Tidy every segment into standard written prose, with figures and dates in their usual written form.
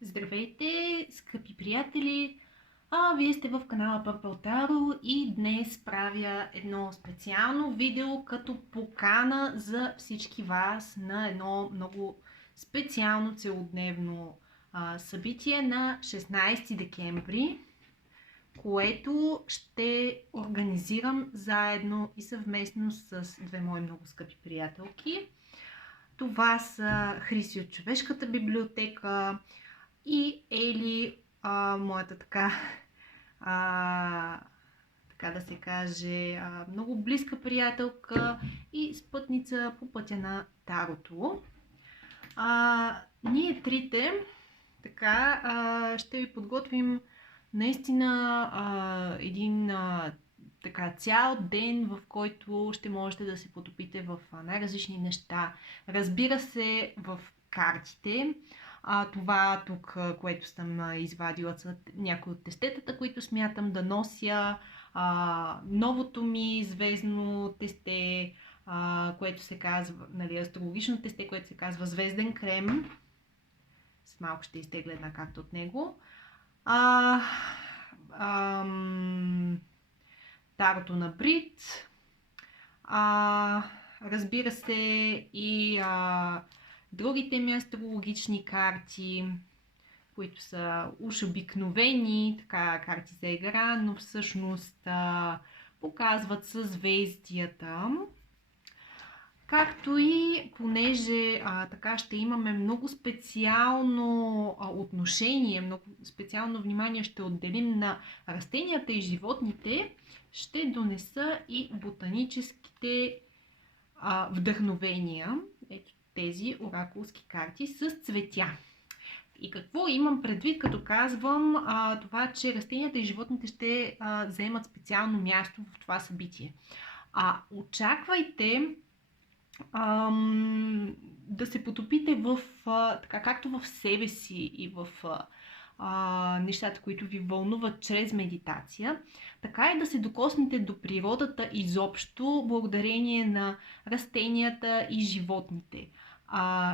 Здравейте, скъпи приятели! Вие сте в канала Purple Tarot и днес правя едно специално видео като покана за всички вас на едно много специално целодневно събитие на 16 декември, което ще организирам заедно и съвместно с две мои много скъпи приятелки. Това са Хриси от Човешката библиотека и Ели, моята така да се каже, много близка приятелка и спътница по пътя на Тарото. Ние трите ще ви подготвим наистина един цял ден, в който ще можете да се потопите в най-различни неща. Разбира се, в картите. Това тук, което съм извадила, са някои от тестетата, които смятам да нося. Новото ми звездно тесте, което се казва, астрологично тесте, което се казва звезден крем. С малко ще изтегля една карта от него. Тарото на Брит. Разбира се и другите ми астрологични карти, които са уж обикновени, карти за игра, но всъщност показват съзвездията. Както и понеже ще имаме много специално отношение, много специално внимание ще отделим на растенията и животните, ще донеса и ботаническите вдъхновения. Ето тези оракулски карти с цветя. И какво имам предвид, като казвам това, че растенията и животните ще заемат специално място в това събитие. Очаквайте да се потопите в, както в себе си и в нещата, които ви вълнуват чрез медитация, така и да се докоснете до природата изобщо, благодарение на растенията и животните.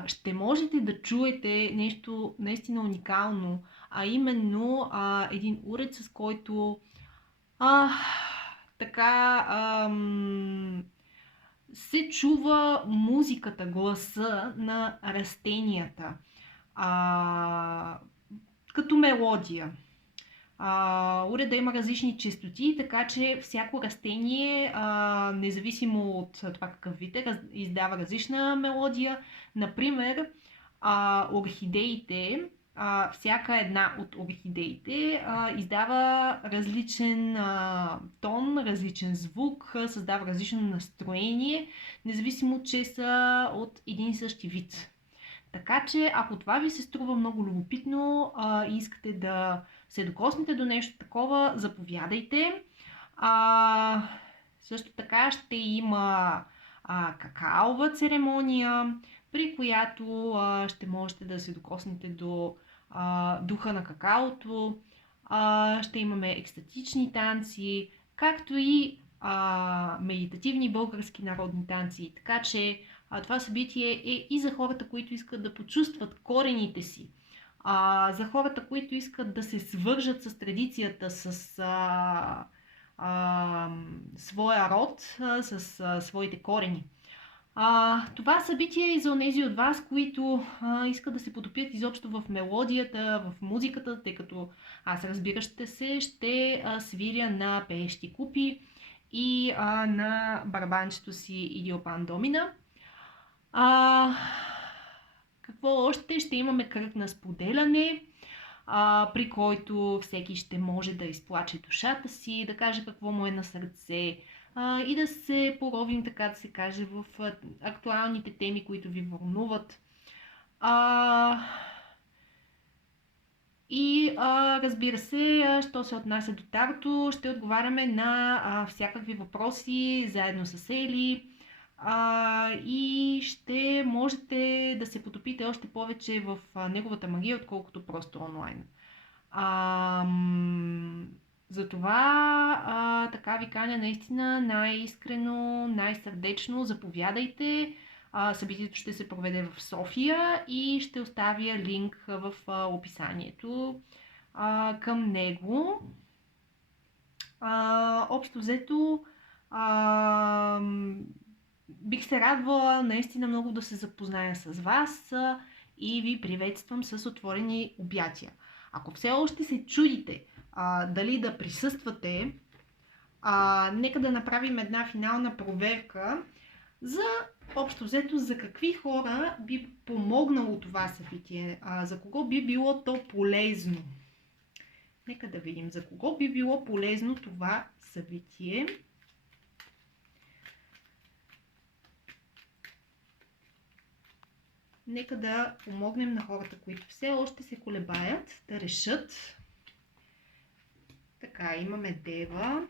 Ще можете да чуете нещо наистина уникално, а именно един уред, с който се чува музиката, гласа на растенията като мелодия. Уреда има различни честоти, така че всяко растение, независимо от това какъв вид е, издава различна мелодия. Например, орхидеите, всяка една от орхидеите издава различен тон, различен звук, създава различно настроение, независимо, че са от един и същи вид. Така че, ако това ви се струва много любопитно и искате да се докоснете до нещо такова, заповядайте. Също така ще има какаова церемония, при която ще можете да се докоснете до духа на какаото. Ще имаме екстатични танци, както и медитативни български народни танци. Така че това събитие е и за хората, които искат да почувстват корените си, за хората, които искат да се свържат с традицията, с своя род, с своите корени. Това събитие е за онези от вас, които искат да се потопят изобщо в мелодията, в музиката, тъй като аз, разбирате се, ще свиря на пеещи купи и на барабанчето си Идиопан Домина. Какво още? Ще имаме кръг на споделяне, при който всеки ще може да изплаче душата си, да каже какво му е на сърце и да се поровим, така да се каже, в актуалните теми, които ви вълнуват. Разбира се, що се отнася до Тарото, ще отговаряме на всякакви въпроси заедно с Ели. И ще можете да се потопите още повече в неговата магия, отколкото просто онлайн. Затова така ви каня наистина най-искрено, най-сърдечно, заповядайте. Събитието ще се проведе в София и ще оставя линк в описанието към него. Общо взето, бих се радвала наистина много да се запозная с вас и ви приветствам с отворени обятия. Ако все още се чудите дали да присъствате, нека да направим една финална проверка за общо взето за какви хора би помогнало това събитие, за кого би било то полезно. Нека да видим за кого би било полезно това събитие. Нека да помогнем на хората, които все още се колебаят, да решат. Така, имаме Дева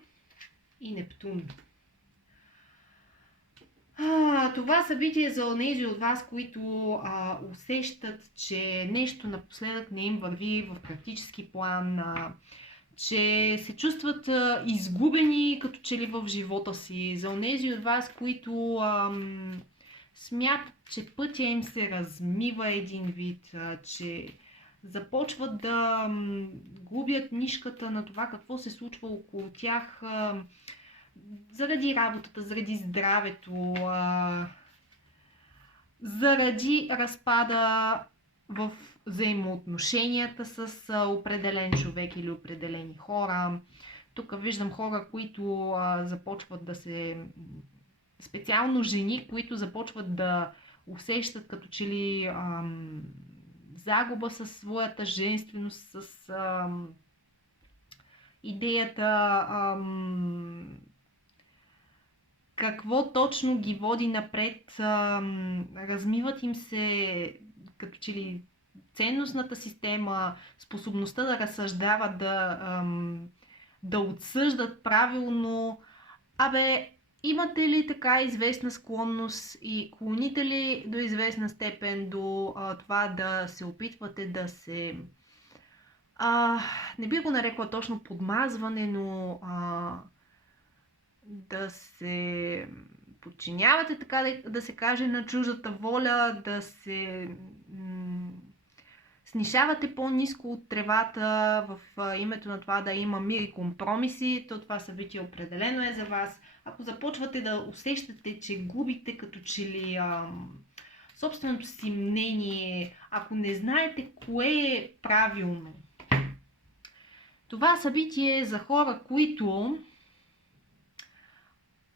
и Нептун. Това събитие е за онези от вас, които усещат, че нещо напоследък не им върви в практически план, че се чувстват изгубени като че ли в живота си. За онези от вас, които смятат, че пътя им се размива един вид, че започват да губят нишката на това какво се случва около тях, заради работата, заради здравето, заради разпада в взаимоотношенията с определен човек или определени хора. Тук виждам хора, които започват да се... Специално жени, които започват да усещат като че ли загуба със своята женственост, с идеята какво точно ги води напред, размиват им се като че ли ценностната система, способността да разсъждават, да отсъждат правилно. Имате ли така известна склонност и клоните ли до известна степен до това да се опитвате да се... не би го нарекла точно подмазване, но да се подчинявате, така да се каже, на чуждата воля, да се снишавате по-ниско от тревата в името на това да има мир и компромиси, то това събитие определено е за вас. Ако започвате да усещате, че губите като че ли собственото си мнение, ако не знаете кое е правилно, това събитие е за хора, които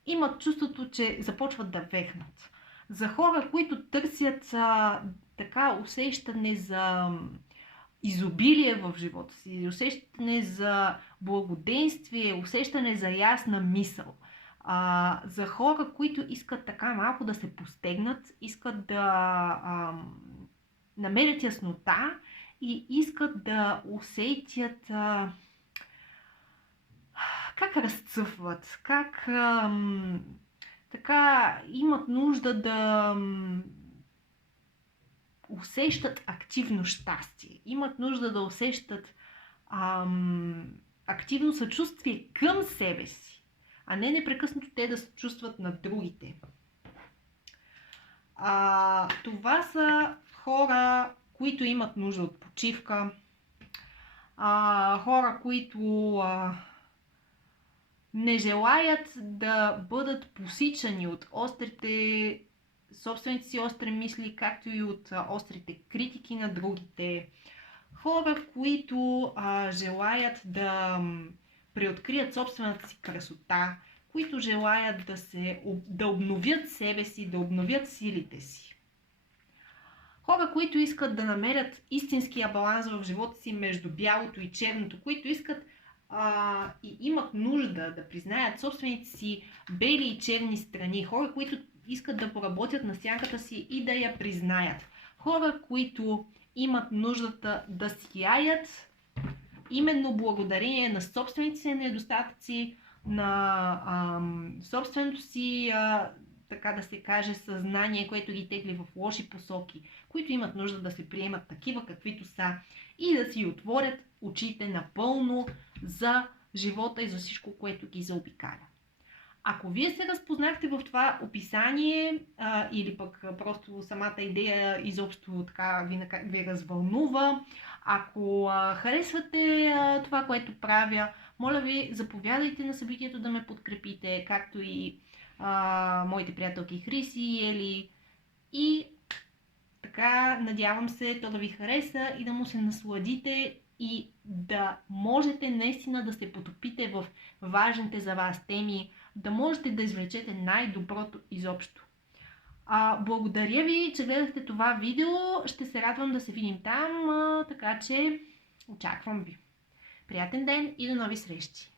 имат чувството, че започват да вехнат. За хора, които търсят така усещане за изобилие в живота си, усещане за благоденствие, усещане за ясна мисъл. За хора, които искат така малко да се постегнат, искат да намерят яснота и искат да усетят как разцъфват, как така имат нужда да усещат активно щастие, имат нужда да усещат активно съчувствие към себе си, а не непрекъснато те да се чувстват на другите. Това са хора, които имат нужда от почивка, хора, които не желаят да бъдат посичани от собствените си остри мисли, както и от острите критики на другите. Хора, които желаят да преоткрият собствената си красота, които желаят да обновят себе си, да обновят силите си. Хора, които искат да намерят истинския баланс в живота си между бялото и черното, които искат и имат нужда да признаят собствените си бели и черни страни. Хора, които искат да поработят на сянката си и да я признаят. Хора, които имат нуждата да сияят именно благодарение на собствените си недостатъци, на собственото си, така да се каже, съзнание, което ги тегли в лоши посоки, които имат нужда да се приемат такива каквито са и да си отворят очите напълно за живота и за всичко, което ги заобикаля. Ако вие се разпознахте в това описание или пък просто самата идея изобщо така ви развълнува, ако харесвате това, което правя, моля ви, заповядайте на събитието да ме подкрепите, както и моите приятелки Хриси и Ели. И така, надявам се то да ви хареса и да му се насладите и да можете наистина да се потопите в важните за вас теми, да можете да извлечете най-доброто изобщо. Благодаря ви, че гледахте това видео. Ще се радвам да се видим там, така че очаквам ви. Приятен ден и до нови срещи!